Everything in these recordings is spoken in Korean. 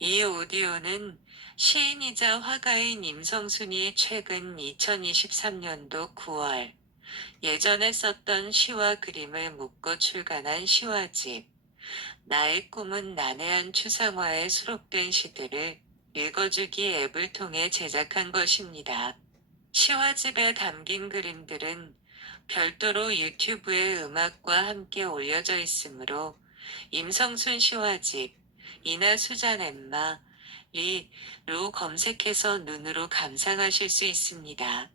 이 오디오는 시인이자 화가인 임성순이 최근 2023년도 9월 예전에 썼던 시와 그림을 묶어 출간한 시화집 나의 꿈은 난해한 추상화에 수록된 시들을 읽어주기 앱을 통해 제작한 것입니다. 시화집에 담긴 그림들은 별도로 유튜브에 음악과 함께 올려져 있으므로 임성순 시화집, 이나 수잔 엠마, 리로 검색해서 눈으로 감상하실 수 있습니다.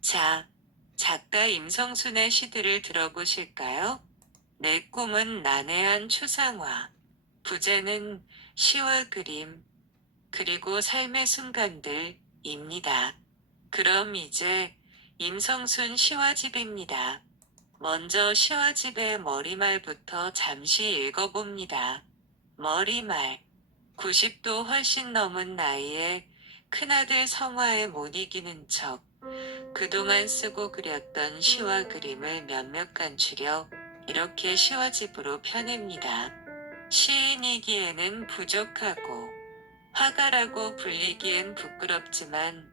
자, 작가 임성순의 시들을 들어보실까요? 내 꿈은 난해한 추상화. 부제는 시와 그림, 그리고 삶의 순간들입니다. 그럼 이제 임성순 시화집입니다. 먼저 시화집의 머리말부터 잠시 읽어봅니다. 머리말. 90도 훨씬 넘은 나이에 큰아들 성화에 못 이기는 척 그동안 쓰고 그렸던 시와 그림을 몇몇 간추려 이렇게 시화집으로 펴냅니다. 시인이기에는 부족하고 화가라고 불리기엔 부끄럽지만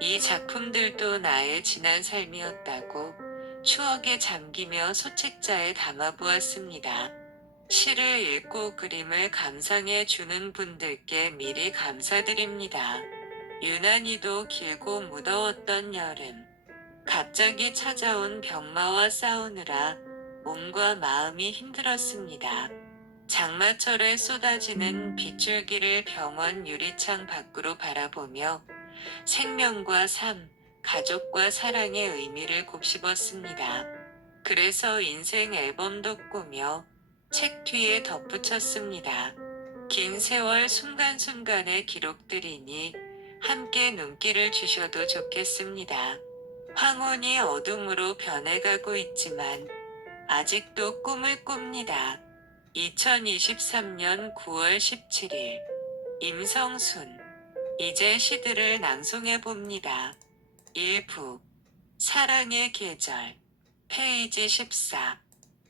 이 작품들도 나의 지난 삶이었다고 추억에 잠기며 소책자에 담아보았습니다. 시를 읽고 그림을 감상해 주는 분들께 미리 감사드립니다. 유난히도 길고 무더웠던 여름. 갑자기 찾아온 병마와 싸우느라 몸과 마음이 힘들었습니다. 장마철에 쏟아지는 빗줄기를 병원 유리창 밖으로 바라보며 생명과 삶, 가족과 사랑의 의미를 곱씹었습니다. 그래서 인생 앨범도 꾸며 책 뒤에 덧붙였습니다. 긴 세월 순간순간의 기록들이니 함께 눈길을 주셔도 좋겠습니다. 황혼이 어둠으로 변해가고 있지만 아직도 꿈을 꿉니다. 2023년 9월 17일 임성순 이제 시들을 낭송해봅니다. 1부 사랑의 계절 페이지 14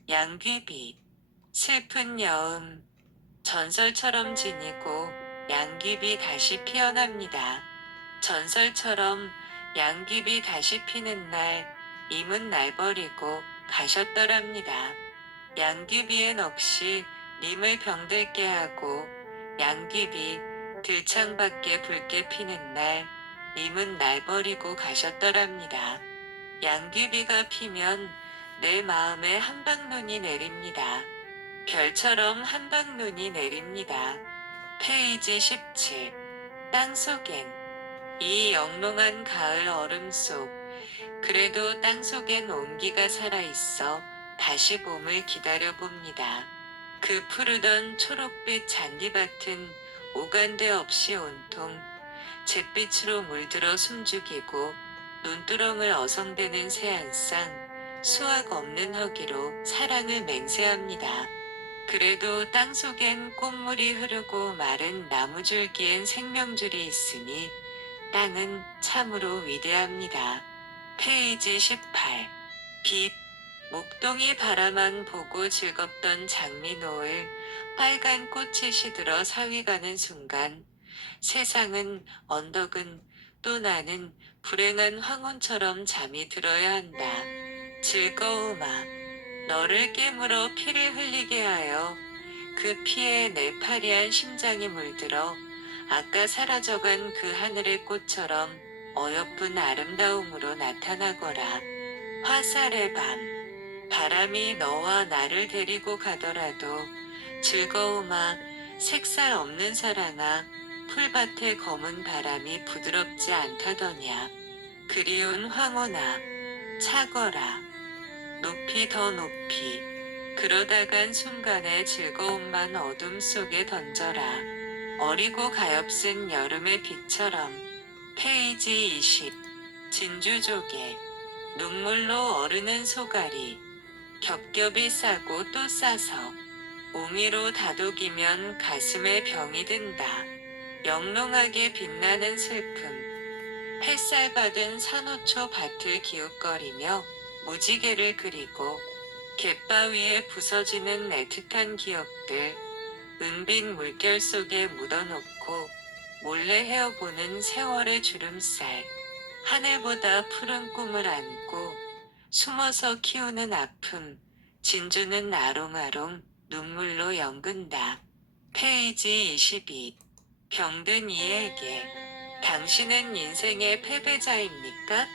양귀비 슬픈 여음 전설처럼 지니고 양귀비 다시 피어납니다. 전설처럼 양귀비 다시 피는 날 임은 날 버리고 가셨더랍니다. 양귀비엔 없이 님을 병들게 하고 양귀비 들창 밖에 붉게 피는 날 님은 날 버리고 가셨더랍니다. 양귀비가 피면 내 마음에 한방눈이 내립니다. 별처럼 한방눈이 내립니다. 페이지 17 땅속엔 이 영롱한 가을 얼음 속 그래도 땅속엔 온기가 살아있어 다시 봄을 기다려봅니다. 그 푸르던 초록빛 잔디밭은 오간데 없이 온통 잿빛으로 물들어 숨죽이고 눈두렁을 어성대는 새한쌍 수확 없는 허기로 사랑을 맹세합니다. 그래도 땅속엔 꽃물이 흐르고 마른 나무줄기엔 생명줄이 있으니 땅은 참으로 위대합니다. 페이지 18 빛 목동이 바라만 보고 즐겁던 장미노을 빨간 꽃이 시들어 사위 가는 순간 세상은 언덕은 또 나는 불행한 황혼처럼 잠이 들어야 한다. 즐거움아 너를 깨물어 피를 흘리게 하여 그 피에 내 파리한 심장이 물들어 아까 사라져간 그 하늘의 꽃처럼 어여쁜 아름다움으로 나타나거라. 화살의 밤 바람이 너와 나를 데리고 가더라도 즐거움아 색살 없는 사랑아 풀밭의 검은 바람이 부드럽지 않다더냐. 그리운 황혼아 차거라. 높이 더 높이 그러다간 순간의 즐거움만 어둠 속에 던져라. 어리고 가엾은 여름의 빛처럼 페이지 20 진주조개 눈물로 어르는 소가리 겹겹이 싸고 또 싸서 옹이로 다독이면 가슴에 병이 든다. 영롱하게 빛나는 슬픔 햇살 받은 산호초 밭을 기웃거리며 무지개를 그리고 갯바위에 부서지는 애틋한 기억들 은빛 물결 속에 묻어놓고 몰래 헤어보는 세월의 주름살. 하늘보다 푸른 꿈을 안고 숨어서 키우는 아픔. 진주는 아롱아롱 눈물로 연근다. 페이지 22. 병든 이에게. 당신은 인생의 패배자입니까?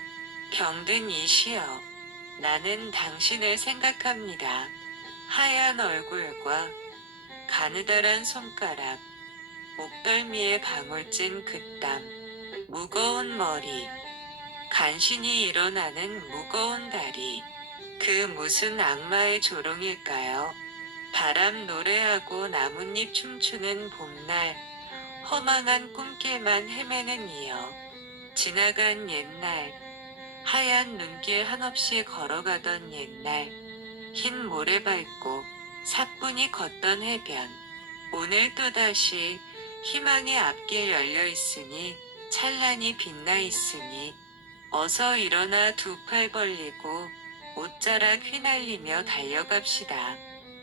병든 이시여. 나는 당신을 생각합니다. 하얀 얼굴과 가느다란 손가락, 목덜미에 방울찐 그 땀, 무거운 머리, 간신히 일어나는 무거운 다리. 그 무슨 악마의 조롱일까요? 바람 노래하고 나뭇잎 춤추는 봄날, 허망한 꿈길만 헤매는 이여. 지나간 옛날, 하얀 눈길 한없이 걸어가던 옛날, 흰 모래 밟고 사뿐히 걷던 해변. 오늘 또다시 희망의 앞길 열려 있으니, 찬란히 빛나 있으니, 어서 일어나 두 팔 벌리고 옷자락 휘날리며 달려갑시다.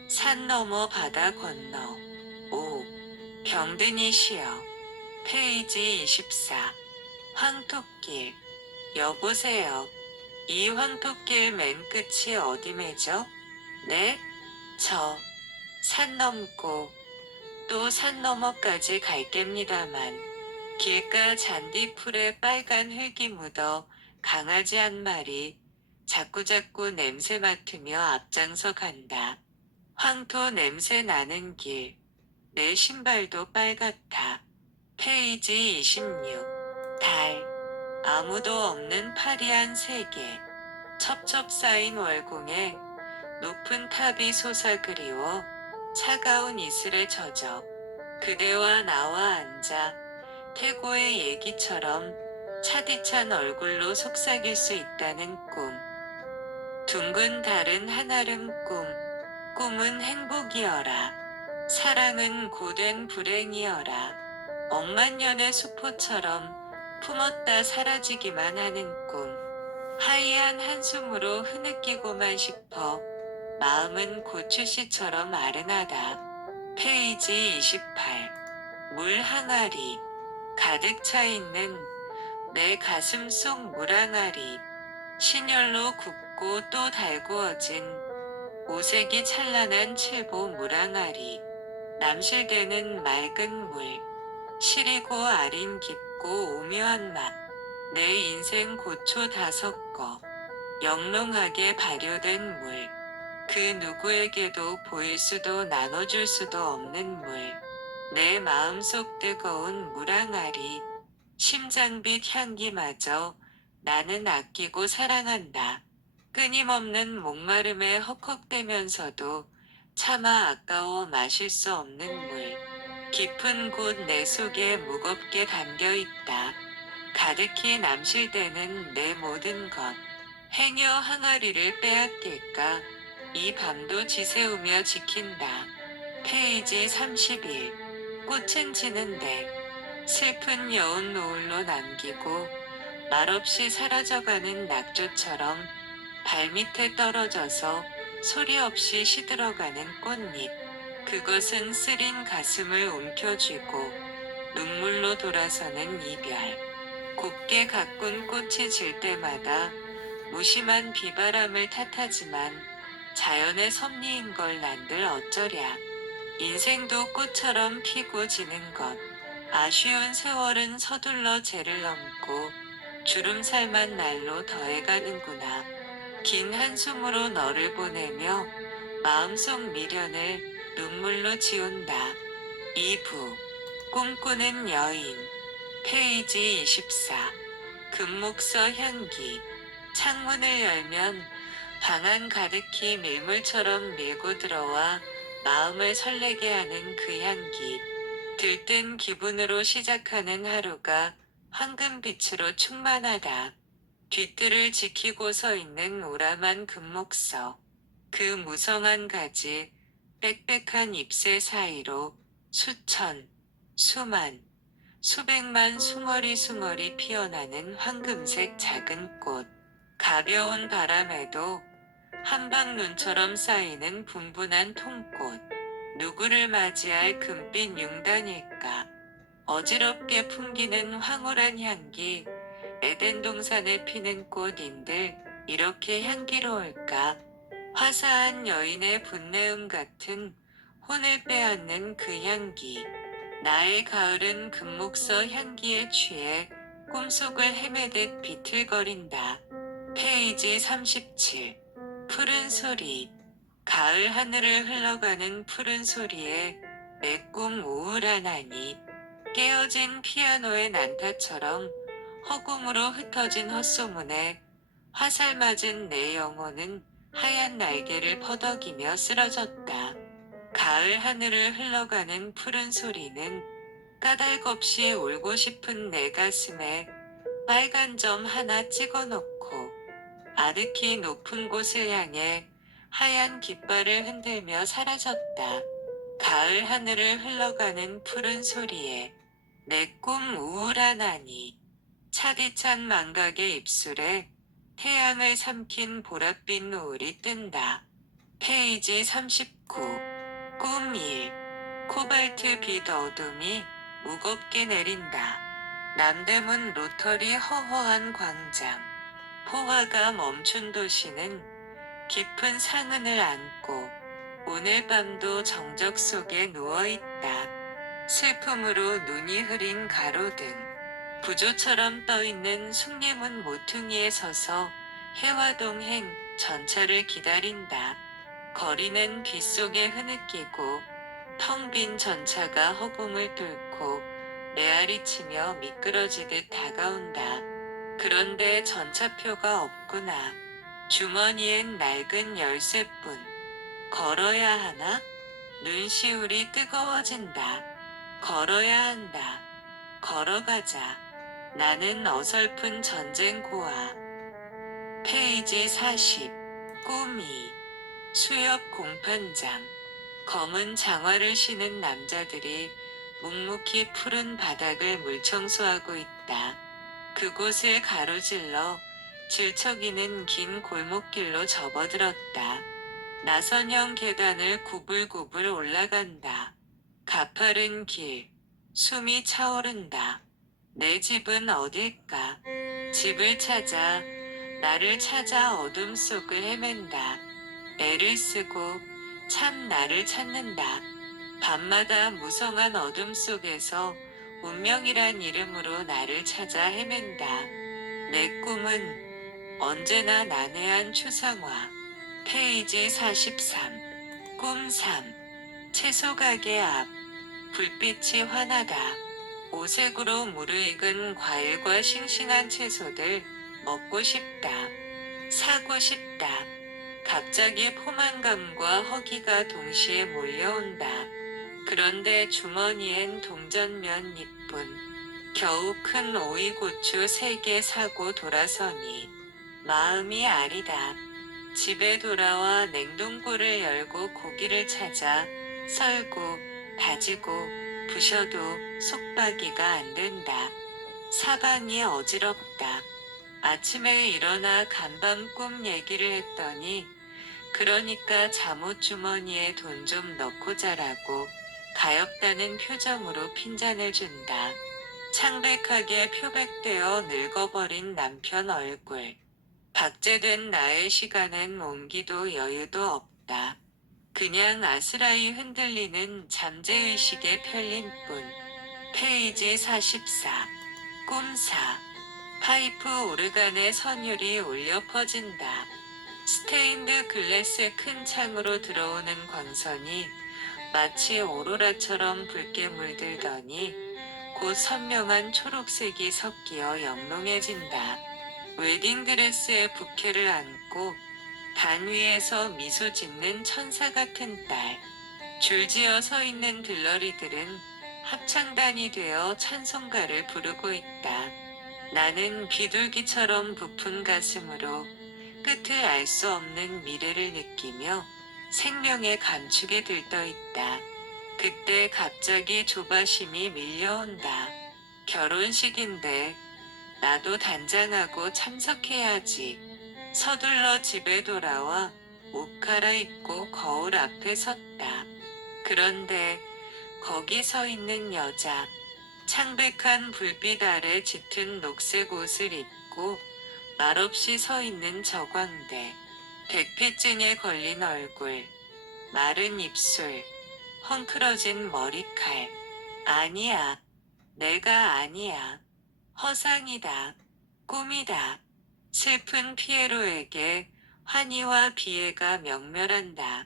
산 넘어 바다 건너. 5. 병든 이시여. 페이지 24. 황토길. 여보세요. 이 황토길 맨 끝이 어디매죠? 네? 산 넘고 또 산 너머까지 갈geb니다만 길가 잔디풀에 빨간 흙이 묻어 강아지 한 마리 자꾸자꾸 냄새 맡으며 앞장서 간다. 황토 냄새 나는 길. 내 신발도 빨갛다. 페이지 26. 달. 아무도 없는 파리한 세계. 첩첩 쌓인 월궁에 높은 탑이 솟아그리워 차가운 이슬에 젖어 그대와 나와 앉아 태고의 얘기처럼 차디찬 얼굴로 속삭일 수 있다는 꿈. 둥근 달은 한아름 꿈. 꿈은 행복이여라. 사랑은 고된 불행이여라. 억만년의 수포처럼 품었다 사라지기만 하는 꿈. 하이한 한숨으로 흐느끼고만 싶어 마음은 고추씨처럼 아른하다. 페이지 28. 물 항아리. 가득 차 있는 내 가슴 속 물항아리. 신열로 굽고 또 달구어진 오색이 찬란한 칠보 물항아리. 남실대는 맑은 물. 시리고 아린 깊고 오묘한 맛. 내 인생 고초 다 섞어 영롱하게 발효된 물. 그 누구에게도 보일 수도 나눠줄 수도 없는 물. 내 마음속 뜨거운 물항아리. 심장빛 향기마저 나는 아끼고 사랑한다. 끊임없는 목마름에 헉헉대면서도 차마 아까워 마실 수 없는 물. 깊은 곳 내 속에 무겁게 담겨 있다. 가득히 남실대는 내 모든 것. 행여 항아리를 빼앗길까? 이 밤도 지새우며 지킨다. 페이지 31. 꽃은 지는데 슬픈 여운 노을로 남기고 말없이 사라져가는 낙조처럼 발밑에 떨어져서 소리 없이 시들어가는 꽃잎. 그것은 쓰린 가슴을 움켜쥐고 눈물로 돌아서는 이별. 곱게 가꾼 꽃이 질 때마다 무심한 비바람을 탓하지만 자연의 섭리인 걸 난들 어쩌랴. 인생도 꽃처럼 피고 지는 것. 아쉬운 세월은 서둘러 죄를 넘고 주름살만 날로 더해가는구나. 긴 한숨으로 너를 보내며 마음속 미련을 눈물로 지운다. 2부. 꿈꾸는 여인. 페이지 24. 금목서 향기. 창문을 열면 방 안 가득히 밀물처럼 밀고 들어와 마음을 설레게 하는 그 향기. 들뜬 기분으로 시작하는 하루가 황금빛으로 충만하다. 뒤뜰을 지키고 서 있는 오람한 금목서. 그 무성한 가지, 빽빽한 잎새 사이로 수천, 수만, 수백만 숭어리 피어나는 황금색 작은 꽃. 가벼운 바람에도 한방눈처럼 쌓이는 분분한 통꽃. 누구를 맞이할 금빛 융단일까? 어지럽게 풍기는 황홀한 향기, 에덴 동산에 피는 꽃인들 이렇게 향기로울까? 화사한 여인의 분내음 같은 혼을 빼앗는 그 향기. 나의 가을은 금목서 향기에 취해 꿈속을 헤매듯 비틀거린다. 페이지 37. 푸른 소리. 가을 하늘을 흘러가는 푸른 소리에 내 꿈 우울하나니 깨어진 피아노의 난타처럼 허공으로 흩어진 헛소문에 화살 맞은 내 영혼은 하얀 날개를 퍼덕이며 쓰러졌다. 가을 하늘을 흘러가는 푸른 소리는 까닭없이 울고 싶은 내 가슴에 빨간 점 하나 찍어놓고 아득히 높은 곳을 향해 하얀 깃발을 흔들며 사라졌다. 가을 하늘을 흘러가는 푸른 소리에 내 꿈 우울하나니 차디찬 망각의 입술에 태양을 삼킨 보랏빛 노을이 뜬다. 페이지 39. 꿈 1. 코발트빛 어둠이 무겁게 내린다. 남대문 로터리 허허한 광장. 포화가 멈춘 도시는 깊은 상흔을 안고 오늘 밤도 정적 속에 누워있다. 슬픔으로 눈이 흐린 가로등. 부조처럼 떠있는 숭례문 모퉁이에 서서 해화동행 전차를 기다린다. 거리는 빗속에 흐느끼고 텅 빈 전차가 허공을 뚫고 메아리치며 미끄러지듯 다가온다. 그런데 전차표가 없구나. 주머니엔 낡은 열쇠뿐. 걸어야 하나? 눈시울이 뜨거워진다. 걸어야 한다. 걸어가자. 나는 어설픈 전쟁 고아. 페이지 40. 꿈이. 수협 공판장. 검은 장화를 신은 남자들이 묵묵히 푸른 바닥을 물청소하고 있다. 그곳을 가로질러 질척이는 긴 골목길로 접어들었다. 나선형 계단을 구불구불 올라간다. 가파른 길. 숨이 차오른다. 내 집은 어딜까? 집을 찾아, 나를 찾아 어둠 속을 헤맨다. 애를 쓰고 참 나를 찾는다. 밤마다 무성한 어둠 속에서 운명이란 이름으로 나를 찾아 헤맨다. 내 꿈은 언제나 난해한 추상화. 페이지 43. 꿈 3. 채소 가게 앞. 불빛이 환하다. 오색으로 무르익은 과일과 싱싱한 채소들 먹고 싶다. 사고 싶다. 갑자기 포만감과 허기가 동시에 몰려온다. 그런데 주머니엔 동전면 잎뿐. 겨우 큰 오이고추 3개 사고 돌아서니 마음이 아리다. 집에 돌아와 냉동고를 열고 고기를 찾아 썰고 다지고 부셔도 속박이가 안 된다. 사방이 어지럽다. 아침에 일어나 간밤 꿈 얘기를 했더니 그러니까 잠옷 주머니에 돈 좀 넣고 자라고 가엾다는 표정으로 핀잔을 준다. 창백하게 표백되어 늙어버린 남편 얼굴. 박제된 나의 시간엔 온기도 여유도 없다. 그냥 아스라이 흔들리는 잠재의식에 편린 뿐. 페이지 44. 꿈 4. 파이프 오르간의 선율이 울려 퍼진다. 스테인드 글래스 큰 창으로 들어오는 광선이 마치 오로라처럼 붉게 물들더니 곧 선명한 초록색이 섞여 영롱해진다. 웨딩드레스에 부케를 안고 단 위에서 미소 짓는 천사 같은 딸. 줄지어 서 있는 들러리들은 합창단이 되어 찬송가를 부르고 있다. 나는 비둘기처럼 부푼 가슴으로 끝을 알 수 없는 미래를 느끼며 생명의 감축에 들떠 있다. 그때 갑자기 조바심이 밀려온다. 결혼식인데 나도 단장하고 참석해야지. 서둘러 집에 돌아와 옷 갈아입고 거울 앞에 섰다. 그런데 거기 서 있는 여자, 창백한 불빛 아래 짙은 녹색 옷을 입고 말없이 서 있는 저광대, 백피증에 걸린 얼굴, 마른 입술, 헝클어진 머리칼. 아니야, 내가 아니야. 허상이다. 꿈이다. 슬픈 피에로에게 환희와 비애가 명멸한다.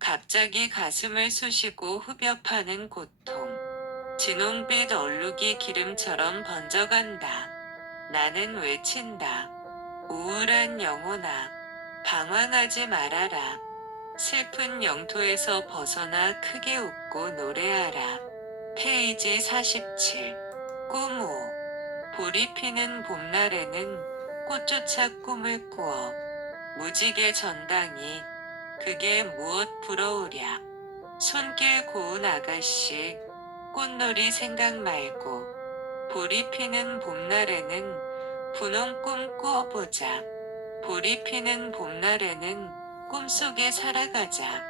갑자기 가슴을 쑤시고 후벼 파는 고통. 진홍빛 얼룩이 기름처럼 번져간다. 나는 외친다. 우울한 영혼아, 방황하지 말아라. 슬픈 영토에서 벗어나 크게 웃고 노래하라. 페이지 47. 꿈 5. 보리 피는 봄날에는 꽃조차 꿈을 꾸어. 무지개 전당이 그게 무엇 부러우랴. 손길 고운 아가씨, 꽃놀이 생각 말고. 보리 피는 봄날에는 분홍 꿈 꾸어보자. 보리 피는 봄날에는 꿈속에 살아가자.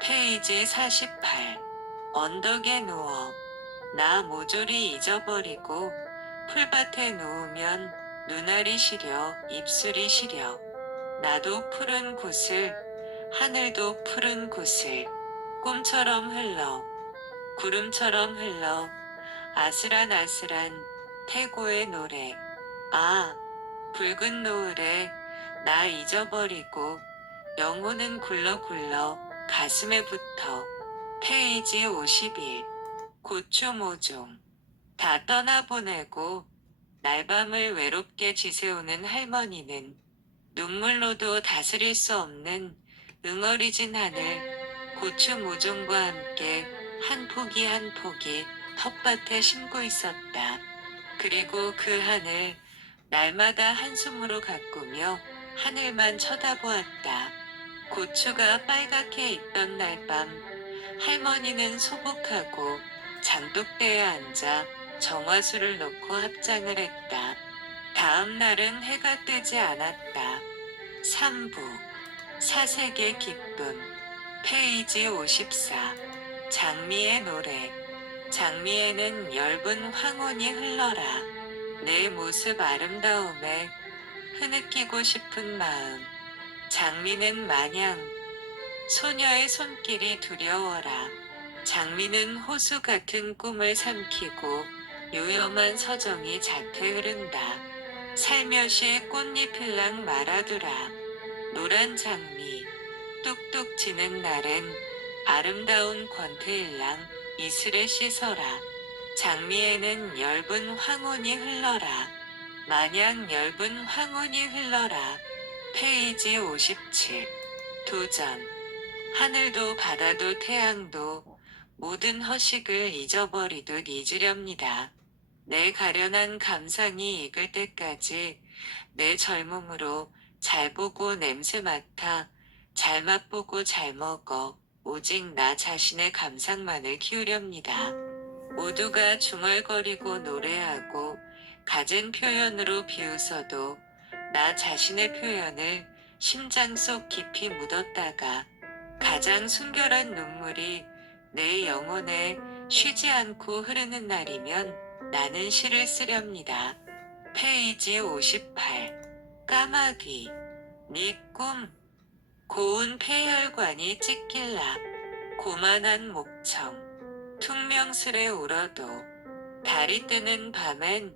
페이지 48. 언덕에 누워. 나 모조리 잊어버리고 풀밭에 누우면 눈알이 시려 입술이 시려. 나도 푸른 구슬, 하늘도 푸른 구슬. 꿈처럼 흘러, 구름처럼 흘러. 아슬아슬한 태고의 노래. 아, 붉은 노을에 나 잊어버리고 영혼은 굴러굴러 가슴에 붙어. 페이지 51. 고추 모종. 다 떠나보내고 날밤을 외롭게 지새우는 할머니는 눈물로도 다스릴 수 없는 응어리진 하늘, 고추 모종과 함께 한 포기 한 포기 텃밭에 심고 있었다. 그리고 그 하늘, 날마다 한숨으로 가꾸며 하늘만 쳐다보았다. 고추가 빨갛게 익던 날밤, 할머니는 소복하고 장독대에 앉아 정화수를 놓고 합장을 했다. 다음 날은 해가 뜨지 않았다. 3부. 사색의 기쁨. 페이지 54. 장미의 노래. 장미에는 엷은 황혼이 흘러라. 내 모습 아름다움에 흐느끼고 싶은 마음. 장미는 마냥 소녀의 손길이 두려워라. 장미는 호수 같은 꿈을 삼키고 요염한 서정이 잦게 흐른다. 살며시 꽃잎일랑 말아두라. 노란 장미, 뚝뚝 지는 날엔 아름다운 권태일랑 이슬에 씻어라. 장미에는 엷은 황혼이 흘러라. 마냥 엷은 황혼이 흘러라. 페이지 57. 도전. 하늘도 바다도 태양도 모든 허식을 잊어버리듯 잊으렵니다. 내 가련한 감상이 익을 때까지 내 젊음으로 잘 보고 냄새 맡아, 잘 맛보고 잘 먹어, 오직 나 자신의 감상만을 키우렵니다. 모두가 중얼거리고 노래하고 갖은 표현으로 비웃어도 나 자신의 표현을 심장 속 깊이 묻었다가 가장 순결한 눈물이 내 영혼에 쉬지 않고 흐르는 날이면 나는 시를 쓰렵니다. 페이지 58. 까마귀. 네 꿈. 고운 폐혈관이 찢길라. 고만한 목청. 퉁명스레 울어도 달이 뜨는 밤엔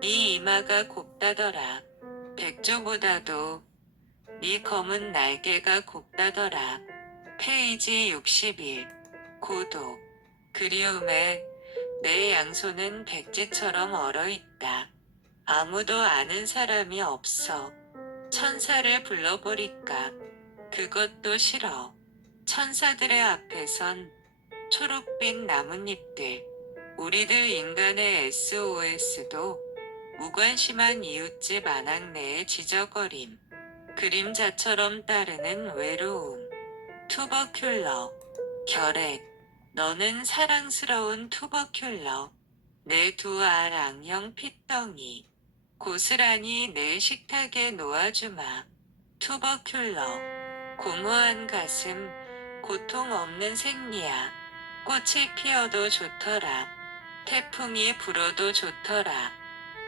네 이마가 곱다더라. 백조보다도 네 검은 날개가 곱다더라. 페이지 61. 고독. 그리움에 내 양손은 백지처럼 얼어있다. 아무도 아는 사람이 없어. 천사를 불러보리까. 그것도 싫어. 천사들의 앞에선 초록빛 나뭇잎들. 우리들 인간의 SOS도 무관심한 이웃집 아낙네의 지저거림. 그림자처럼 따르는 외로움. 투버큘러. 결핵. 너는 사랑스러운 투버큘러. 내 두 알 악형 핏덩이. 고스란히 내 식탁에 놓아주마. 투버큘러. 공허한 가슴, 고통 없는 생리야. 꽃이 피어도 좋더라. 태풍이 불어도 좋더라.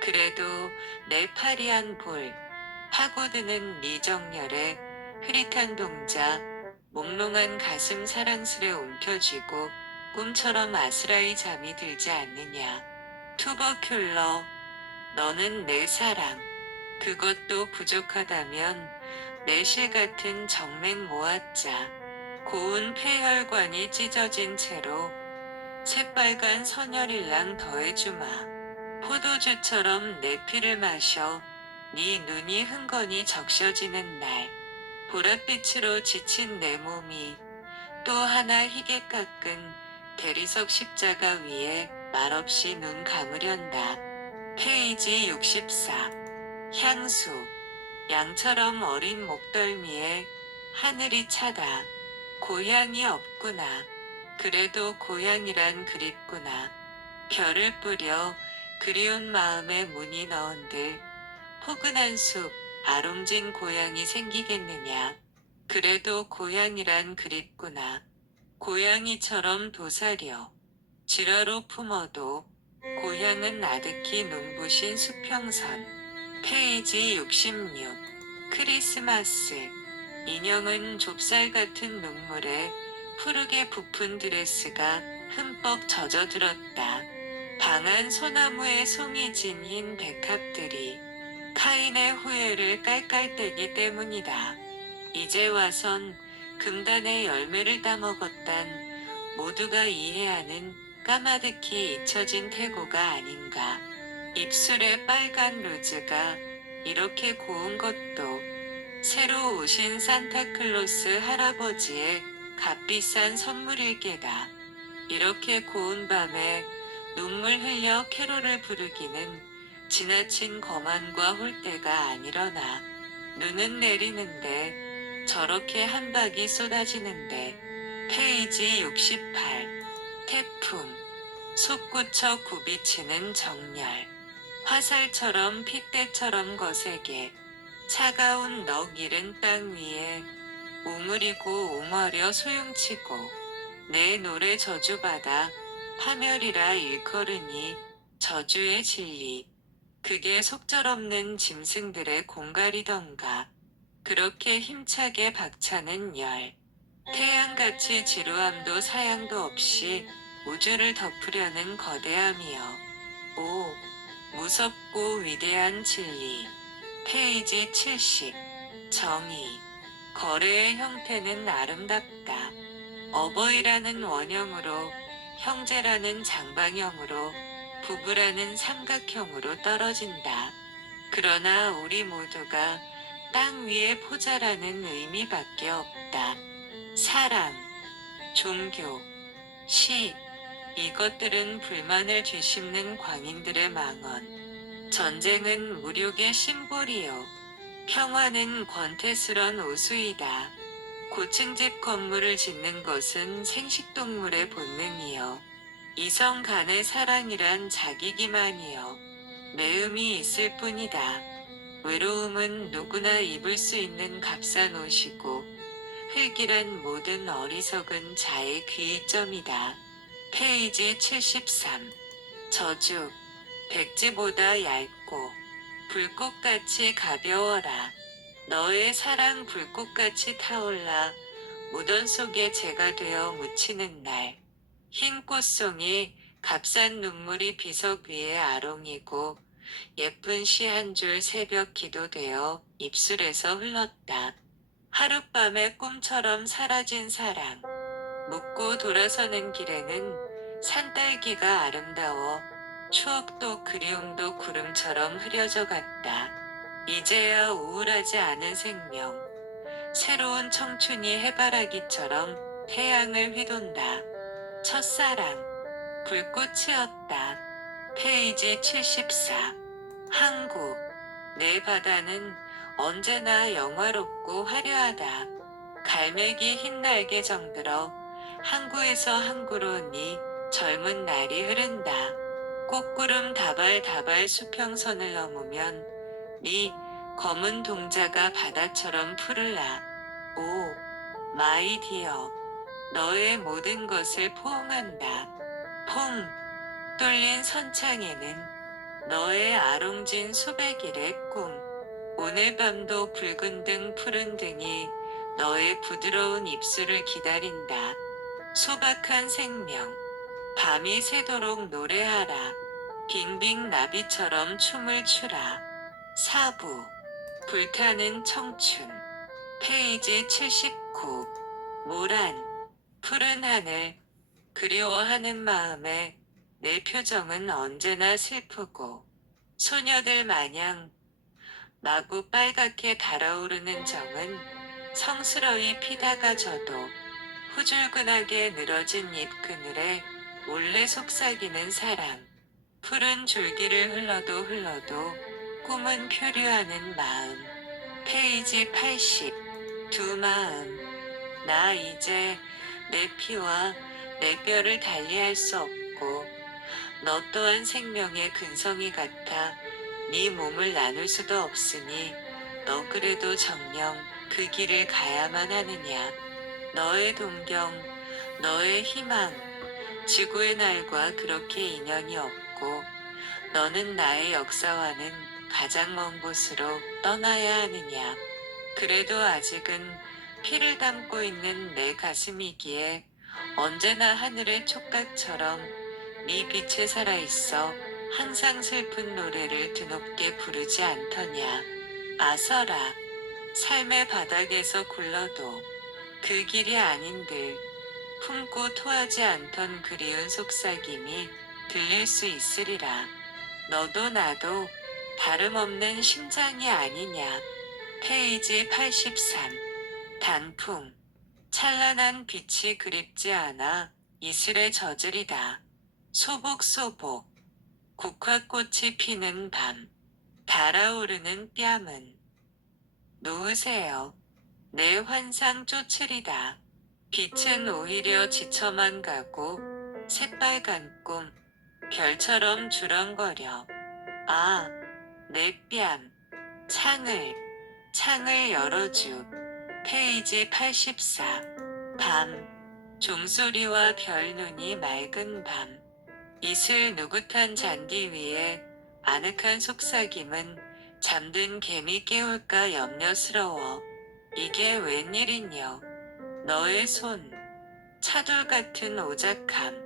그래도 내 파리한 볼, 파고드는 미정열에 흐릿한 동자, 몽롱한 가슴 사랑스레 움켜쥐고 꿈처럼 아스라이 잠이 들지 않느냐. 투버큘러, 너는 내 사랑. 그것도 부족하다면 매실 같은 정맥 모았자. 고운 폐혈관이 찢어진 채로 새빨간 선혈일랑 더해주마. 포도주처럼 내 피를 마셔 네 눈이 흥건히 적셔지는 날. 보랏빛으로 지친 내 몸이 또 하나 희게 깎은 대리석 십자가 위에 말없이 눈 감으련다. 페이지 64. 향수. 양처럼 어린 목덜미에 하늘이 차다. 고향이 없구나. 그래도 고향이란 그립구나. 별을 뿌려 그리운 마음에 문이 넣은들 포근한 숲, 아롱진 고향이 생기겠느냐. 그래도 고향이란 그립구나. 고양이처럼 도사려 지라로 품어도 고향은 아득히 눈부신 수평선. 페이지 66. 크리스마스. 인형은 좁쌀 같은 눈물에 푸르게 부푼 드레스가 흠뻑 젖어들었다. 방안 소나무에 송이 진 흰 백합들이 카인의 후예를 깔깔대기 때문이다. 이제 와선 금단의 열매를 따먹었단 모두가 이해하는 까마득히 잊혀진 태고가 아닌가. 입술에 빨간 루즈가 이렇게 고운 것도 새로 오신 산타클로스 할아버지의 값비싼 선물일 게다. 이렇게 고운 밤에 눈물 흘려 캐롤을 부르기는 지나친 거만과 홀대가 아니러나. 눈은 내리는데 저렇게 한박이 쏟아지는데. 페이지 68. 태풍. 솟구쳐 굽이치는 정열. 화살처럼 핏대처럼 거세게 차가운 넋 잃은 땅 위에 우물이고 웅어려 소용치고 내 노래 저주받아 파멸이라 일컬으니 저주의 진리. 그게 속절없는 짐승들의 공갈이던가. 그렇게 힘차게 박차는 열. 태양같이 지루함도 사양도 없이 우주를 덮으려는 거대함이여. 오, 무섭고 위대한 진리. 페이지 70. 정의. 거래의 형태는 아름답다. 어버이라는 원형으로, 형제라는 장방형으로, 부부라는 삼각형으로 떨어진다. 그러나 우리 모두가 땅 위의 포자라는 의미밖에 없다. 사랑, 종교, 시, 이것들은 불만을 뒤씹는 광인들의 망언. 전쟁은 무력의 심볼이요. 평화는 권태스런 오수이다. 고층집 건물을 짓는 것은 생식동물의 본능이요. 이성 간의 사랑이란 자기기만이요. 매음이 있을 뿐이다. 외로움은 누구나 입을 수 있는 값싼 옷이고 흙이란 모든 어리석은 자의 귀이점이다. 페이지 73. 저주. 백지보다 얇고 불꽃같이 가벼워라. 너의 사랑 불꽃같이 타올라 무덤 속에 재가 되어 묻히는 날. 흰 꽃송이 값싼 눈물이 비석 위에 아롱이고 예쁜 시 한 줄 새벽 기도되어 입술에서 흘렀다. 하룻밤의 꿈처럼 사라진 사랑. 묻고 돌아서는 길에는 산딸기가 아름다워 추억도 그리움도 구름처럼 흐려져 갔다. 이제야 우울하지 않은 생명. 새로운 청춘이 해바라기처럼 태양을 휘돈다. 첫사랑. 불꽃이었다. 페이지 74. 항구. 내 바다는 언제나 영화롭고 화려하다. 갈매기 흰 날개 정들어 항구에서 항구로 네 젊은 날이 흐른다. 꽃구름 다발다발 수평선을 넘으면 네 검은 동자가 바다처럼 푸르라. 오, 마이 디어. 너의 모든 것을 포옹한다. 퐁 뚫린 선창에는 너의 아롱진 수백 일의 꿈. 오늘 밤도 붉은 등 푸른 등이 너의 부드러운 입술을 기다린다. 소박한 생명. 밤이 새도록 노래하라. 빙빙 나비처럼 춤을 추라. 사부. 불타는 청춘. 페이지 79. 모란. 푸른 하늘. 그리워하는 마음에 내 표정은 언제나 슬프고 소녀들 마냥 마구 빨갛게 달아오르는 정은 성스러이 피다가져도 후줄근하게 늘어진 잎 그늘에 몰래 속삭이는 사랑. 푸른 줄기를 흘러도 꿈은 표류하는 마음. 페이지 80. 두 마음. 나 이제 내 피와 내 뼈를 달리할 수 없고 너 또한 생명의 근성이 같아 네 몸을 나눌 수도 없으니 너 그래도 정녕 그 길을 가야만 하느냐. 너의 동경, 너의 희망, 지구의 날과 그렇게 인연이 없고 너는 나의 역사와는 가장 먼 곳으로 떠나야 하느냐. 그래도 아직은 피를 담고 있는 내 가슴이기에 언제나 하늘의 촉각처럼 네 빛에 살아있어 항상 슬픈 노래를 드높게 부르지 않더냐. 아서라. 삶의 바닥에서 굴러도 그 길이 아닌들 품고 토하지 않던 그리운 속삭임이 들릴 수 있으리라. 너도 나도 다름없는 심장이 아니냐. 페이지 83. 단풍. 찬란한 빛이 그립지 않아 이슬에 젖으리다. 소복소복. 국화꽃이 피는 밤. 달아오르는 뺨은 놓으세요. 내 환상 쫓으리다. 빛은 오히려 지쳐만 가고 새빨간 꿈 별처럼 주렁거려. 아, 내 뺨. 창을 열어주. 페이지 84. 밤. 종소리와 별눈이 맑은 밤. 이슬 누긋한 잔디 위에 아늑한 속삭임은 잠든 개미 깨울까 염려스러워. 이게 웬일이뇨. 너의 손. 차돌 같은 오작함.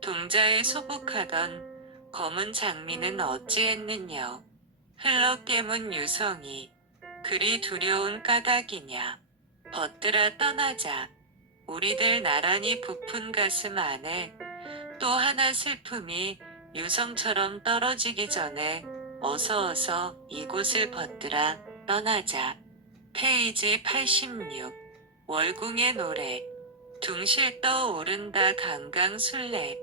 동자에 소복하던 검은 장미는 어찌했느냐. 흘러 깨문 유성이 그리 두려운 까닭이냐. 벗들아 떠나자. 우리들 나란히 부푼 가슴 안에 또 하나 슬픔이 유성처럼 떨어지기 전에 어서 이곳을 벗들아 떠나자. 페이지 86. 월궁의 노래. 둥실 떠오른다 강강술래.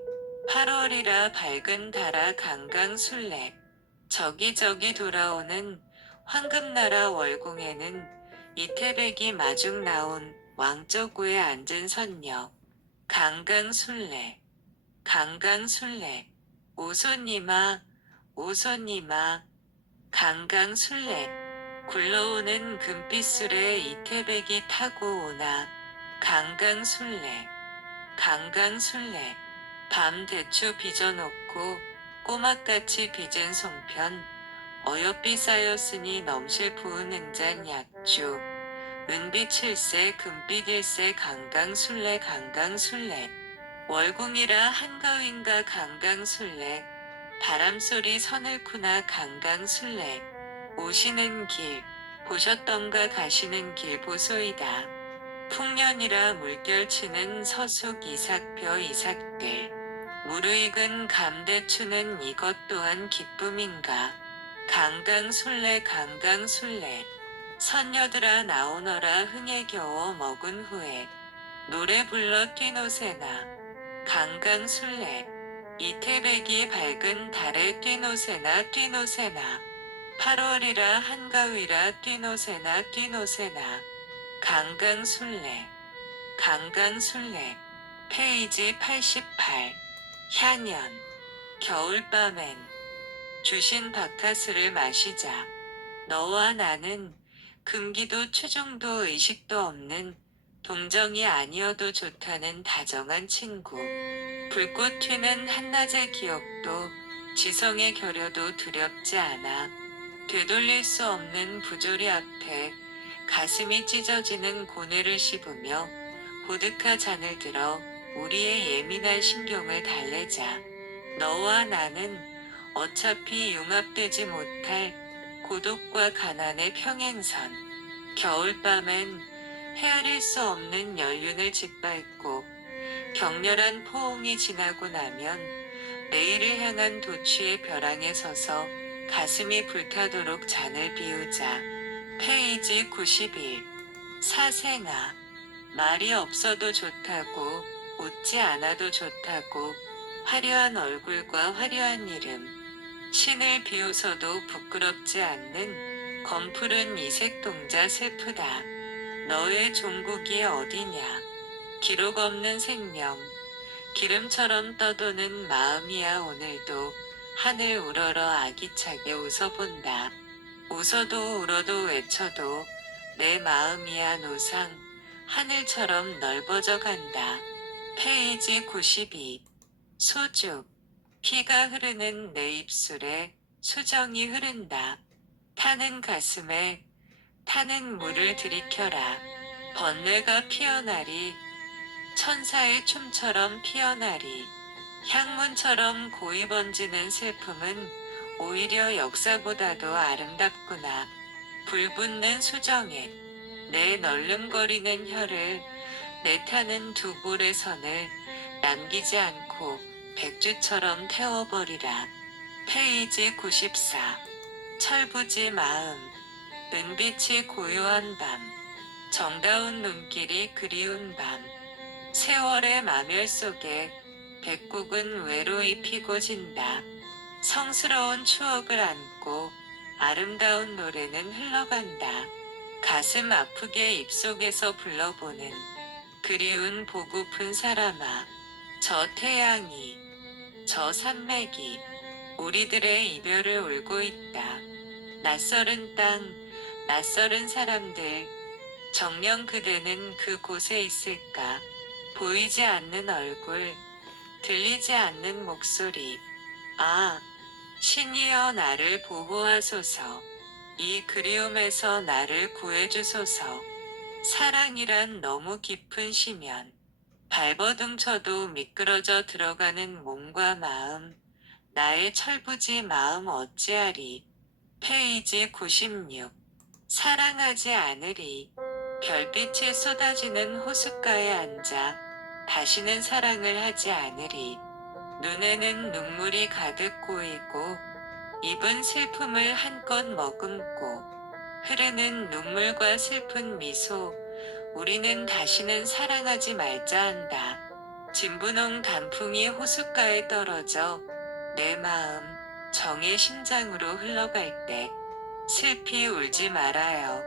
8월이라 밝은 달아 강강술래. 저기 돌아오는 황금나라 월궁에는 이태백이 마중 나온 왕저구에 앉은 선녀. 강강술래. 오손님아, 강강술래. 굴러오는 금빛술에 이태백이 타고 오나. 강강술래. 밤 대추 빚어놓고 꼬막같이 빚은 송편. 어여삐 쌓였으니 넘실 부은 은잔 약주. 은빛 일세 금빛 일세 강강술래. 월궁이라 한가윈가 강강술래. 바람소리 서늘구나 강강술래. 오시는 길 보셨던가 가시는 길 보소이다. 풍년이라 물결치는 서숙 이삭벼 이삭들. 무르익은 감대추는 이것 또한 기쁨인가. 강강술래. 선녀들아 나오너라 흥에 겨워 먹은 후에 노래 불러 뛰노세나. 강강술래. 이태백이 밝은 달에 뛰노세나. 8월이라 한가위라 뛰노세나. 강강술래. 페이지 88. 향연. 겨울밤엔 주신 박카스를 마시자. 너와 나는 금기도 추종도 의식도 없는 동정이 아니어도 좋다는 다정한 친구. 불꽃 튀는 한낮의 기억도 지성의 결여도 두렵지 않아. 되돌릴 수 없는 부조리 앞에 가슴이 찢어지는 고뇌를 씹으며 보드카 잔을 들어 우리의 예민한 신경을 달래자. 너와 나는 어차피 융합되지 못할 고독과 가난의 평행선. 겨울밤엔 헤아릴 수 없는 연륜을 짓밟고 격렬한 포옹이 지나고 나면 내일을 향한 도취의 벼랑에 서서 가슴이 불타도록 잔을 비우자. 페이지 91. 사생아. 말이 없어도 좋다고, 웃지 않아도 좋다고, 화려한 얼굴과 화려한 이름, 신을 비웃어도 부끄럽지 않는 검푸른 이색 동자 슬프다. 너의 종국이 어디냐? 기록 없는 생명, 기름처럼 떠도는 마음이야. 오늘도 하늘 우러러 아기차게 웃어본다. 웃어도 울어도 외쳐도 내 마음이야. 노상 하늘처럼 넓어져 간다. 페이지 92. 소죽. 피가 흐르는 내 입술에 수정이 흐른다. 타는 가슴에 타는 물을 들이켜라. 번뇌가 피어나리. 천사의 춤처럼 피어나리. 향문처럼 고이 번지는 슬픔은 오히려 역사보다도 아름답구나. 불붙는 수정에 내 널름거리는 혀를, 내 타는 두 볼의 선을 남기지 않고 백주처럼 태워버리라. 페이지 94. 철부지 마음. 은빛이 고요한 밤. 정다운 눈길이 그리운 밤. 세월의 마멸 속에 백국은 외로이 피고 진다. 성스러운 추억을 안고 아름다운 노래는 흘러간다. 가슴 아프게 입속에서 불러보는 그리운 보고픈 사람아. 저 태양이, 저 산맥이 우리들의 이별을 울고 있다. 낯설은 땅, 낯설은 사람들, 정녕 그대는 그곳에 있을까? 보이지 않는 얼굴, 들리지 않는 목소리. 아, 신이여 나를 보호하소서. 이 그리움에서 나를 구해주소서. 사랑이란 너무 깊은 심연. 발버둥 쳐도 미끄러져 들어가는 몸과 마음. 나의 철부지 마음 어찌하리. 페이지 96. 사랑하지 않으리. 별빛이 쏟아지는 호숫가에 앉아 다시는 사랑을 하지 않으리. 눈에는 눈물이 가득 고이고 입은 슬픔을 한껏 머금고 흐르는 눈물과 슬픈 미소. 우리는 다시는 사랑하지 말자 한다. 진분홍 단풍이 호숫가에 떨어져 내 마음 정의 심장으로 흘러갈 때 슬피 울지 말아요.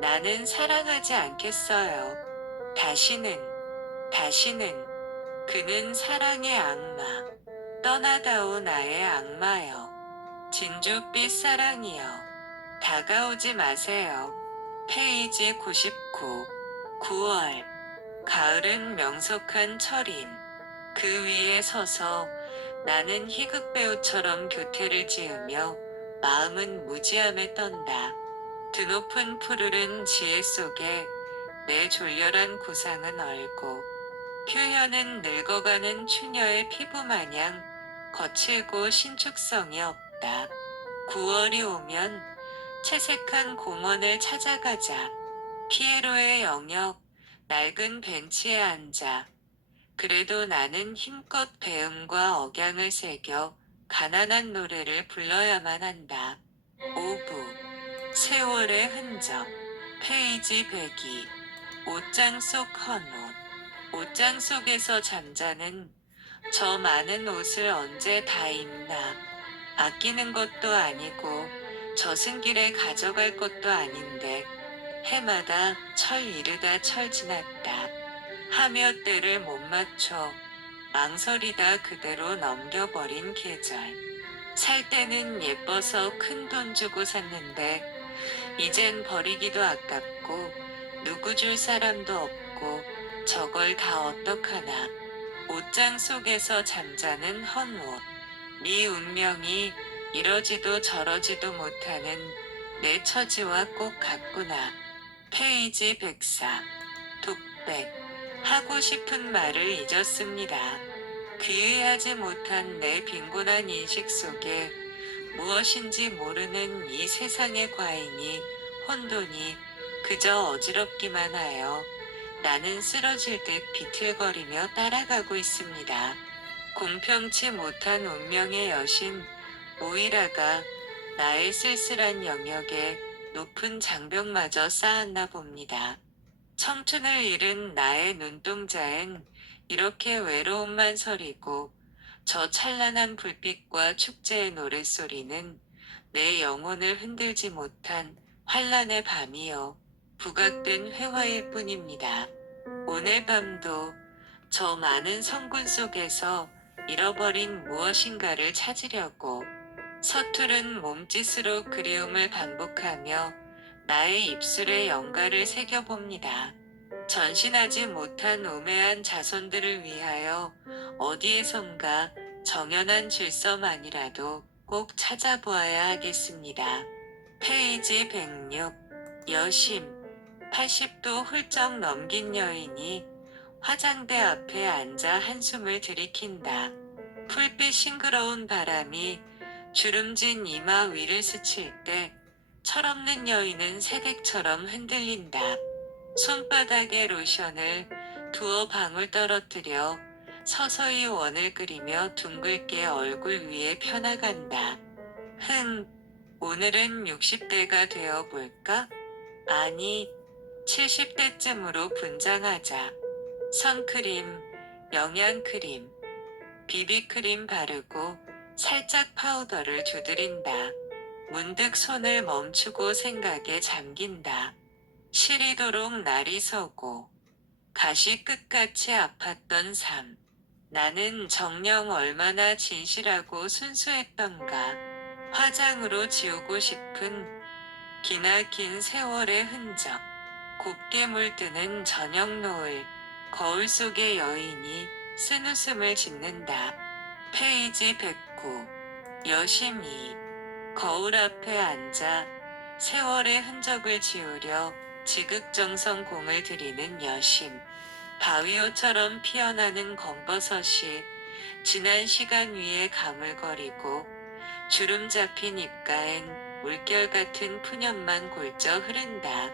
나는 사랑하지 않겠어요. 다시는. 그는 사랑의 악마. 떠나다오 나의 악마여. 진주빛 사랑이여. 다가오지 마세요. 페이지 99. 9월. 가을은 명석한 철인. 그 위에 서서 나는 희극배우처럼 교태를 지으며 마음은 무지함에 떤다. 드높은 푸르른 지혜 속에 내 졸렬한 구상은 얼고 표현은 늙어가는 추녀의 피부 마냥 거칠고 신축성이 없다. 9월이 오면 채색한 공원을 찾아가자. 피에로의 영역, 낡은 벤치에 앉아. 그래도 나는 힘껏 배음과 억양을 새겨 가난한 노래를 불러야만 한다. 5부. 세월의 흔적. 페이지 102. 옷장 속 헌옷. 옷장 속에서 잠자는 저 많은 옷을 언제 다 입나. 아끼는 것도 아니고 저승길에 가져갈 것도 아닌데 해마다 철 이르다 철 지났다 하며 때를 못 맞춰 망설이다 그대로 넘겨버린 계절. 살 때는 예뻐서 큰 돈 주고 샀는데 이젠 버리기도 아깝고 누구 줄 사람도 없고 있고 저걸 다 어떡하나. 옷장 속에서 잠자는 헌옷. 네 운명이 이러지도 저러지도 못하는 내 처지와 꼭 같구나. 페이지 104. 독백. 하고 싶은 말을 잊었습니다. 귀의하지 못한 내 빈곤한 인식 속에 무엇인지 모르는 이 세상의 과잉이, 혼돈이 그저 어지럽기만 하여 나는 쓰러질 듯 비틀거리며 따라가고 있습니다. 공평치 못한 운명의 여신 모이라가 나의 쓸쓸한 영역에 높은 장벽마저 쌓았나 봅니다. 청춘을 잃은 나의 눈동자엔 이렇게 외로움만 서리고 저 찬란한 불빛과 축제의 노랫소리는 내 영혼을 흔들지 못한 환란의 밤이요. 부각된 회화일 뿐입니다. 오늘 밤도 저 많은 성군 속에서 잃어버린 무엇인가를 찾으려고 서투른 몸짓으로 그리움을 반복하며 나의 입술에 영가를 새겨봅니다. 전신하지 못한 우매한 자손들을 위하여 어디에선가 정연한 질서만이라도 꼭 찾아보아야 하겠습니다. 페이지 106. 여심. 80도 훌쩍 넘긴 여인이 화장대 앞에 앉아 한숨을 들이킨다. 풀빛 싱그러운 바람이 주름진 이마 위를 스칠 때 철없는 여인은 새댁처럼 흔들린다. 손바닥에 로션을 두어 방울 떨어뜨려 서서히 원을 그리며 둥글게 얼굴 위에 펴나간다. 오늘은 60대가 되어 볼까? 아니, 70대쯤으로 분장하자. 선크림, 영양크림, 비비크림 바르고 살짝 파우더를 두드린다. 문득 손을 멈추고 생각에 잠긴다. 시리도록 날이 서고 가시 끝같이 아팠던 삶. 나는 정녕 얼마나 진실하고 순수했던가. 화장으로 지우고 싶은 기나긴 세월의 흔적. 곱게 물드는 저녁 노을. 거울 속의 여인이 쓴웃음을 짓는다. 페이지 109. 여심이 거울 앞에 앉아 세월의 흔적을 지우려 지극정성 공을 들이는 여심. 바위호처럼 피어나는 검버섯이 지난 시간 위에 가물거리고 주름 잡힌 입가엔 물결 같은 푸념만 골져 흐른다.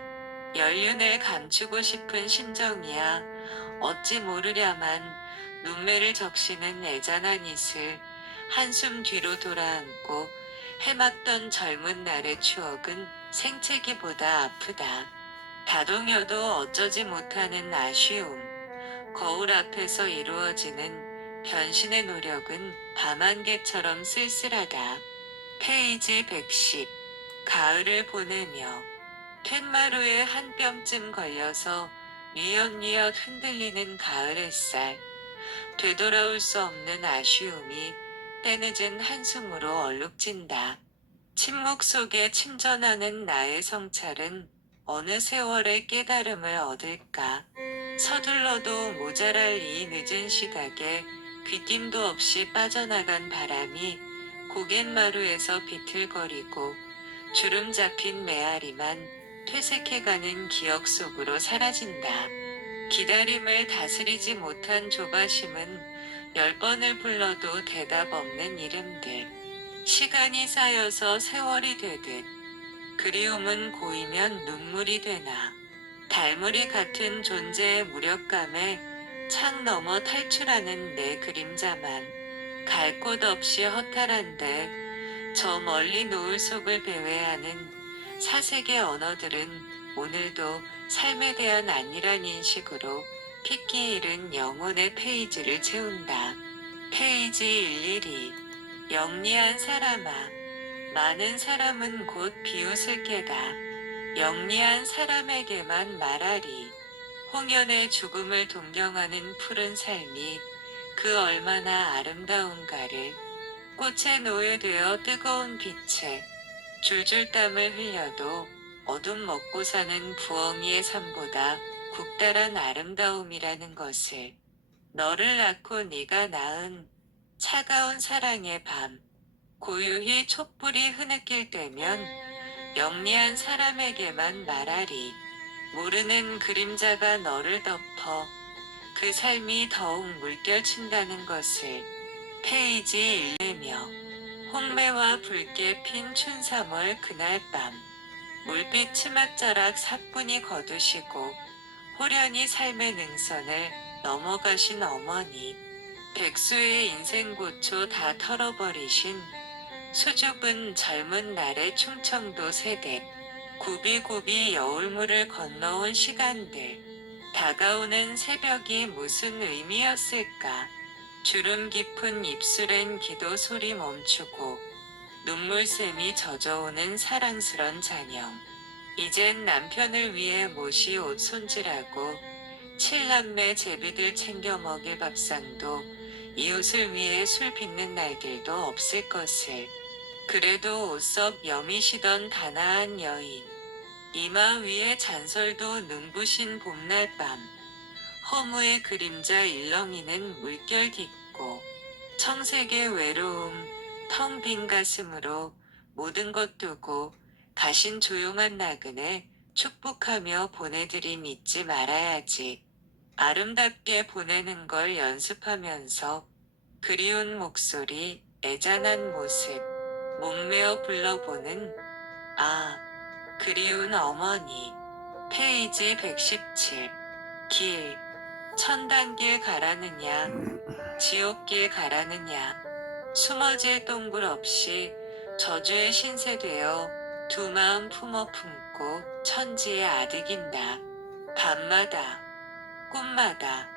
연륜을 감추고 싶은 심정이야 어찌 모르랴만 눈매를 적시는 애잔한 이슬 한숨 뒤로 돌아앉고 해막던 젊은 날의 추억은 생채기보다 아프다. 다독여도 어쩌지 못하는 아쉬움. 거울 앞에서 이루어지는 변신의 노력은 밤안개처럼 쓸쓸하다. 페이지 110. 가을을 보내며 툇마루에 한 뼘쯤 걸려서 뉘엿뉘엿 흔들리는 가을 햇살. 되돌아올 수 없는 아쉬움이 때늦은 한숨으로 얼룩진다. 침묵 속에 침전하는 나의 성찰은 어느 세월의 깨달음을 얻을까. 서둘러도 모자랄 이 늦은 시각에 귀띔도 없이 빠져나간 바람이 고갯마루에서 비틀거리고 주름 잡힌 메아리만 퇴색해가는 기억 속으로 사라진다. 기다림을 다스리지 못한 조바심은 10번을 불러도 대답 없는 이름들. 시간이 쌓여서 세월이 되듯 그리움은 고이면 눈물이 되나. 달무리 같은 존재의 무력감에 창 넘어 탈출하는 내 그림자만 갈 곳 없이 허탈한데 저 멀리 노을 속을 배회하는 사색의 언어들은 오늘도 삶에 대한 안일한 인식으로 핏기 잃은 영혼의 페이지를 채운다. 페이지 112. 영리한 사람아. 많은 사람은 곧 비웃을 게다. 영리한 사람에게만 말하리. 홍연의 죽음을 동경하는 푸른 삶이 그 얼마나 아름다운가를. 꽃에 노예되어 뜨거운 빛에 줄줄 땀을 흘려도 어둠 먹고 사는 부엉이의 삶보다 국달한 아름다움이라는 것을. 너를 낳고 네가 낳은 차가운 사랑의 밤, 고요히 촛불이 흐느낄 때면 영리한 사람에게만 말하리. 모르는 그림자가 너를 덮어 그 삶이 더욱 물결친다는 것을. 페이지 읽으며 홍매와 붉게 핀 춘삼월 그날 밤, 물빛 치맛자락 사뿐히 거두시고 호련히 삶의 능선을 넘어가신 어머니. 백수의 인생고초 다 털어버리신 수줍은 젊은 날의 충청도 세대. 굽이굽이 여울물을 건너온 시간들. 다가오는 새벽이 무슨 의미였을까? 주름 깊은 입술엔 기도 소리 멈추고 눈물샘이 젖어오는 사랑스런 잔영. 이젠 남편을 위해 못이 옷 손질하고 칠남매 제비들 챙겨 먹일 밥상도 이웃을 위해 술 빚는 날들도 없을 것을. 그래도 옷속 여미시던 단아한 여인. 이마 위에 잔설도 눈부신 봄날 밤. 허무의 그림자 일렁이는 물결 딛고 청색의 외로움, 텅 빈 가슴으로 모든 것 두고 가신 조용한 나그네 축복하며 보내드림 잊지 말아야지. 아름답게 보내는 걸 연습하면서 그리운 목소리, 애잔한 모습, 목매어 불러보는 그리운 어머니. 페이지 117. 길. 천당길 가라느냐, 지옥길 가라느냐. 숨어질 동굴 없이 저주의 신세 되어 두 마음 품어 품고 천지에 아득인다. 밤마다, 꿈마다,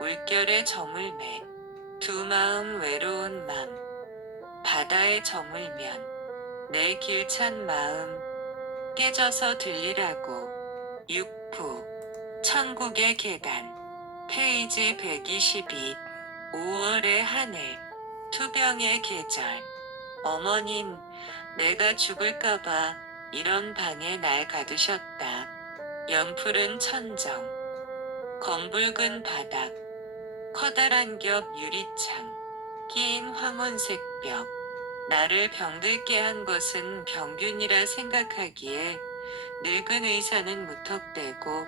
물결에 저물매, 두 마음 외로운 맘. 바다에 저물면 내 길찬 마음 깨져서 들리라고. 육부. 천국의 계단. 페이지 122. 5월의 하늘. 투병의 계절. 어머님, 내가 죽을까봐 이런 방에 날 가두셨다. 연풀은 천정. 검붉은 바닥. 커다란 겹 유리창. 끼인 황혼색 벽. 나를 병들게 한 것은 병균이라 생각하기에 늙은 의사는 무턱대고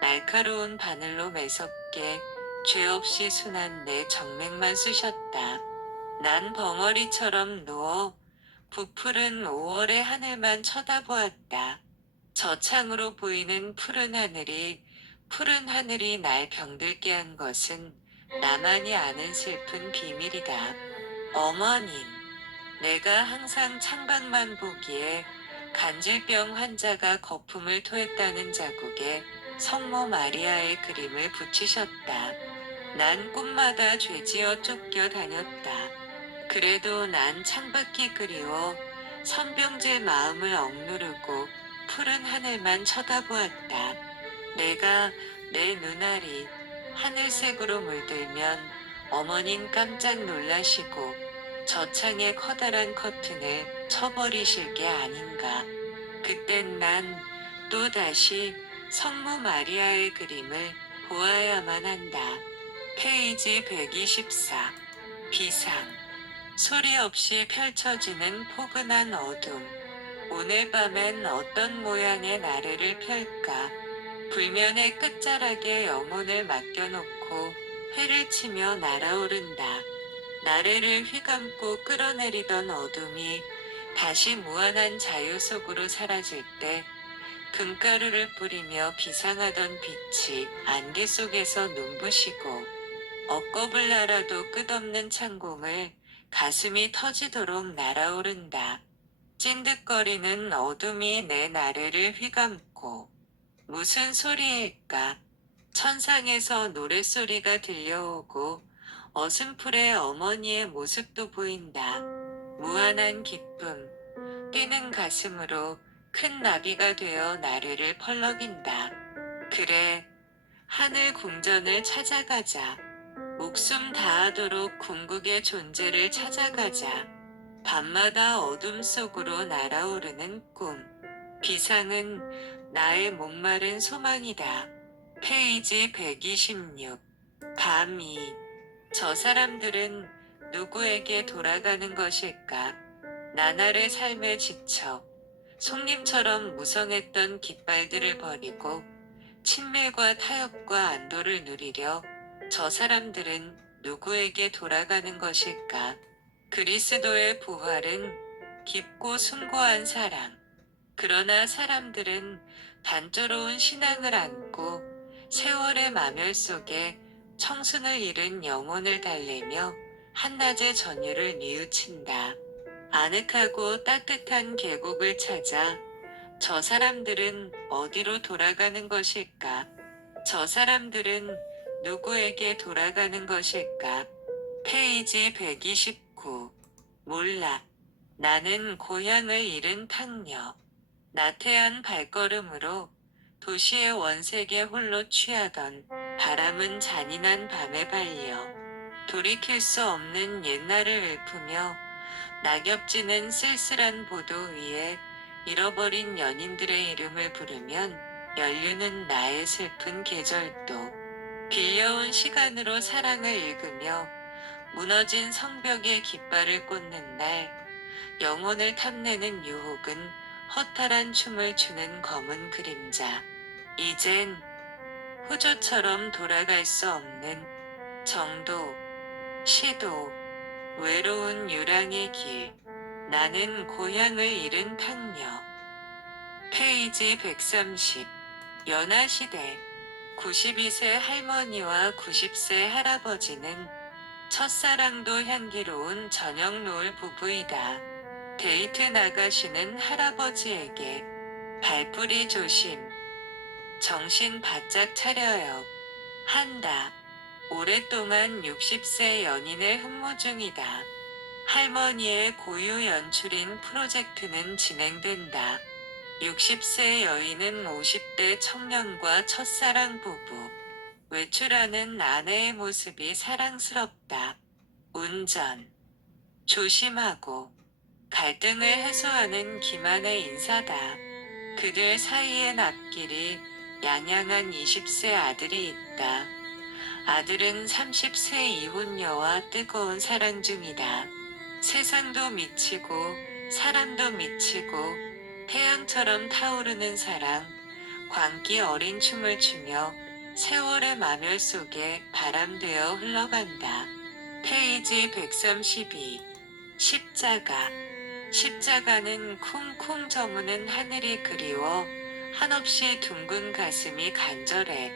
날카로운 바늘로 매섭게 죄 없이 순한 내 정맥만 쑤셨다. 난 벙어리처럼 누워 부푸른 5월의 하늘만 쳐다보았다. 저 창으로 보이는 푸른 하늘이 날 병들게 한 것은 나만이 아는 슬픈 비밀이다. 어머님, 내가 항상 창밖만 보기에 간질병 환자가 거품을 토했다는 자국에 성모 마리아의 그림을 붙이셨다. 난 꿈마다 죄지어 쫓겨 다녔다. 그래도 난 창밖이 그리워 선병제 마음을 억누르고 푸른 하늘만 쳐다보았다. 내가 내 눈알이 하늘색으로 물들면 어머님 깜짝 놀라시고 저 창에 커다란 커튼을 쳐버리실 게 아닌가. 그땐 난 또다시 성모 마리아의 그림을 보아야만 한다. 페이지 124. 비상. 소리 없이 펼쳐지는 포근한 어둠. 오늘 밤엔 어떤 모양의 나래를 펼까. 불면의 끝자락에 영혼을 맡겨놓고 회를 치며 날아오른다. 나래를 휘감고 끌어내리던 어둠이 다시 무한한 자유 속으로 사라질 때 금가루를 뿌리며 비상하던 빛이 안개 속에서 눈부시고 억겁을 날아도 끝없는 창공을 가슴이 터지도록 날아오른다. 찐득거리는 어둠이 내 나래를 휘감고. 무슨 소리일까? 천상에서 노랫소리가 들려오고 어슴풀의 어머니의 모습도 보인다. 무한한 기쁨, 뛰는 가슴으로 큰 나비가 되어 나래를 펄럭인다. 그래, 하늘 궁전을 찾아가자. 목숨 다하도록 궁극의 존재를 찾아가자. 밤마다 어둠 속으로 날아오르는 꿈. 비상은 나의 목마른 소망이다. 페이지 126. 밤이. 저 사람들은 누구에게 돌아가는 것일까? 나날의 삶에 지쳐 손님처럼 무성했던 깃발들을 버리고 친밀과 타협과 안도를 누리려 저 사람들은 누구에게 돌아가는 것일까? 그리스도의 부활은 깊고 숭고한 사랑. 그러나 사람들은 단조로운 신앙을 안고 세월의 마멸 속에 청순을 잃은 영혼을 달래며 한낮의 전율을 뉘우친다. 아늑하고 따뜻한 계곡을 찾아 저 사람들은 어디로 돌아가는 것일까? 저 사람들은 누구에게 돌아가는 것일까? 페이지 129. 몰라. 나는 고향을 잃은 탕녀. 나태한 발걸음으로 도시의 원색에 홀로 취하던 바람은 잔인한 밤에 발려 돌이킬 수 없는 옛날을 읊으며 낙엽지는 쓸쓸한 보도 위에 잃어버린 연인들의 이름을 부르면 연륜은 나의 슬픈 계절도 빌려온 시간으로 사랑을 읽으며 무너진 성벽에 깃발을 꽂는 날 영혼을 탐내는 유혹은 허탈한 춤을 추는 검은 그림자. 이젠 호조처럼 돌아갈 수 없는 정도, 시도, 외로운 유랑의 길. 나는 고향을 잃은 탕녀. 페이지 130. 연하시대. 92세 할머니와 90세 할아버지는 첫사랑도 향기로운 저녁 노을 부부이다. 데이트 나가시는 할아버지에게 발뿌리 조심. 정신 바짝 차려요. 한다. 오랫동안 60세 연인을 흠모 중이다. 할머니의 고유 연출인 프로젝트는 진행된다. 60세 여인은 50대 청년과 첫사랑 부부. 외출하는 아내의 모습이 사랑스럽다. 운전. 조심하고. 갈등을 해소하는 기만의 인사다. 그들 사이엔 앞길이 양양한 20세 아들이 있다. 아들은 30세 이혼녀와 뜨거운 사랑 중이다. 세상도 미치고 사람도 미치고 태양처럼 타오르는 사랑, 광기 어린 춤을 추며 세월의 마멸 속에 바람되어 흘러간다. 페이지 132. 십자가. 십자가는 쿵쿵 저무는 하늘이 그리워 한없이 둥근 가슴이 간절해.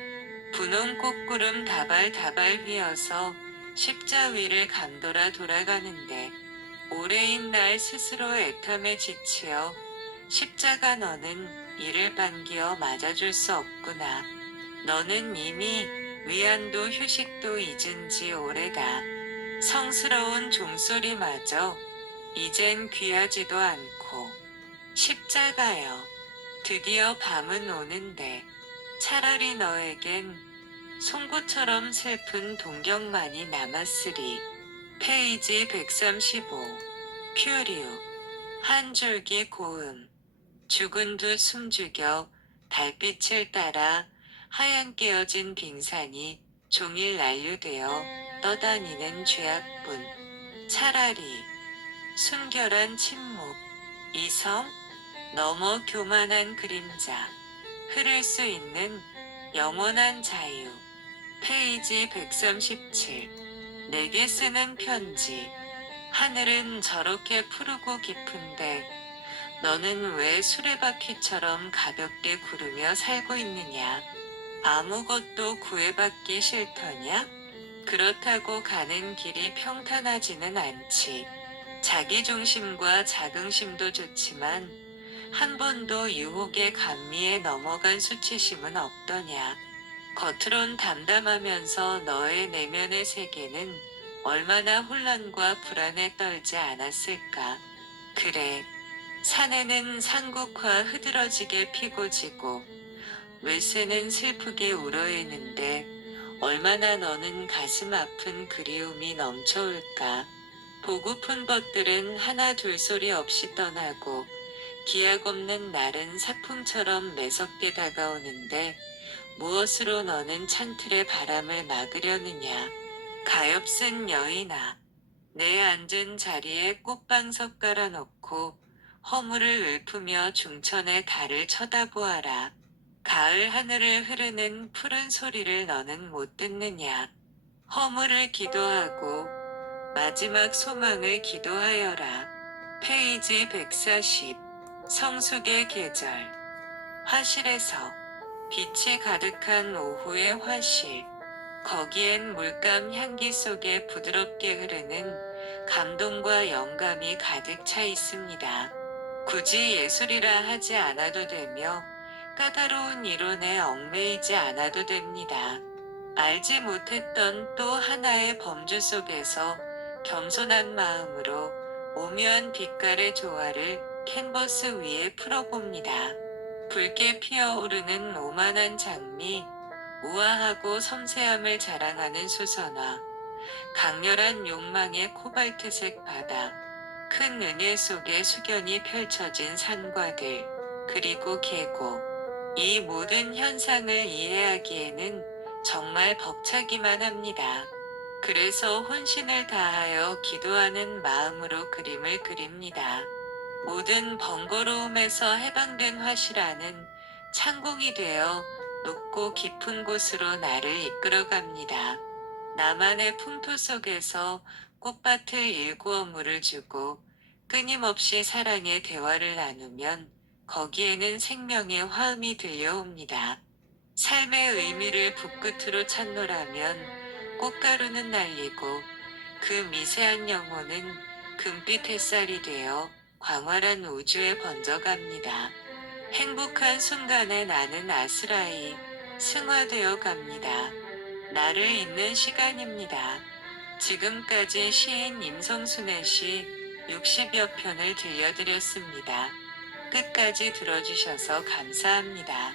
분홍 꽃구름 다발다발 휘어서 십자 위를 감돌아 돌아가는데 오래인 날 스스로 애탐에 지치어 십자가 너는 이를 반기어 맞아줄 수 없구나. 너는 이미 위안도 휴식도 잊은 지 오래다. 성스러운 종소리마저 이젠 귀하지도 않고. 십자가여. 드디어 밤은 오는데 차라리 너에겐 송곳처럼 슬픈 동경만이 남았으리. 페이지 135. 퓨류. 한 줄기 고음. 죽은 듯 숨죽여 달빛을 따라 하얀 깨어진 빙산이 종일 난류되어 떠다니는 죄악뿐. 차라리 순결한 침묵. 이성? 너머 교만한 그림자. 흐를 수 있는 영원한 자유. 페이지 137. 내게 쓰는 편지. 하늘은 저렇게 푸르고 깊은데 너는 왜 수레바퀴처럼 가볍게 구르며 살고 있느냐? 아무것도 구애받기 싫더냐? 그렇다고 가는 길이 평탄하지는 않지. 자기중심과 자긍심도 좋지만 한 번도 유혹의 감미에 넘어간 수치심은 없더냐. 겉으론 담담하면서 너의 내면의 세계는 얼마나 혼란과 불안에 떨지 않았을까. 그래. 산에는 상국화 흐드러지게 피고 지고 외새는 슬프게 울어있는데 얼마나 너는 가슴 아픈 그리움이 넘쳐올까. 보고픈 것들은 하나 둘 소리 없이 떠나고 기약 없는 날은 사풍처럼 매섭게 다가오는데 무엇으로 너는 창틀의 바람을 막으려느냐. 가엾은 여인아, 내 앉은 자리에 꽃방석 깔아놓고 허물을 읊으며 중천의 달을 쳐다보아라. 가을 하늘을 흐르는 푸른 소리를 너는 못 듣느냐. 허물을 기도하고 마지막 소망을 기도하여라. 페이지 140. 성숙의 계절. 화실에서 빛이 가득한 오후의 화실. 거기엔 물감 향기 속에 부드럽게 흐르는 감동과 영감이 가득 차 있습니다. 굳이 예술이라 하지 않아도 되며 까다로운 이론에 얽매이지 않아도 됩니다. 알지 못했던 또 하나의 범주 속에서 겸손한 마음으로 오묘한 빛깔의 조화를 캔버스 위에 풀어봅니다. 붉게 피어오르는 오만한 장미, 우아하고 섬세함을 자랑하는 수선화, 강렬한 욕망의 코발트색 바다, 큰 은혜 속에 숙연히 펼쳐진 산과들, 그리고 계곡. 이 모든 현상을 이해하기에는 정말 벅차기만 합니다. 그래서 혼신을 다하여 기도하는 마음으로 그림을 그립니다. 모든 번거로움에서 해방된 화실아는 창공이 되어 높고 깊은 곳으로 나를 이끌어갑니다. 나만의 풍토 속에서 꽃밭을 일구어 물을 주고 끊임없이 사랑의 대화를 나누면 거기에는 생명의 화음이 들려옵니다. 삶의 의미를 붓끝으로 찾노라면 꽃가루는 날리고 그 미세한 영혼은 금빛 햇살이 되어 광활한 우주에 번져갑니다. 행복한 순간에 나는 아스라이, 승화되어 갑니다. 나를 잇는 시간입니다. 지금까지 시인 임성순의 시 60여 편을 들려드렸습니다. 끝까지 들어주셔서 감사합니다.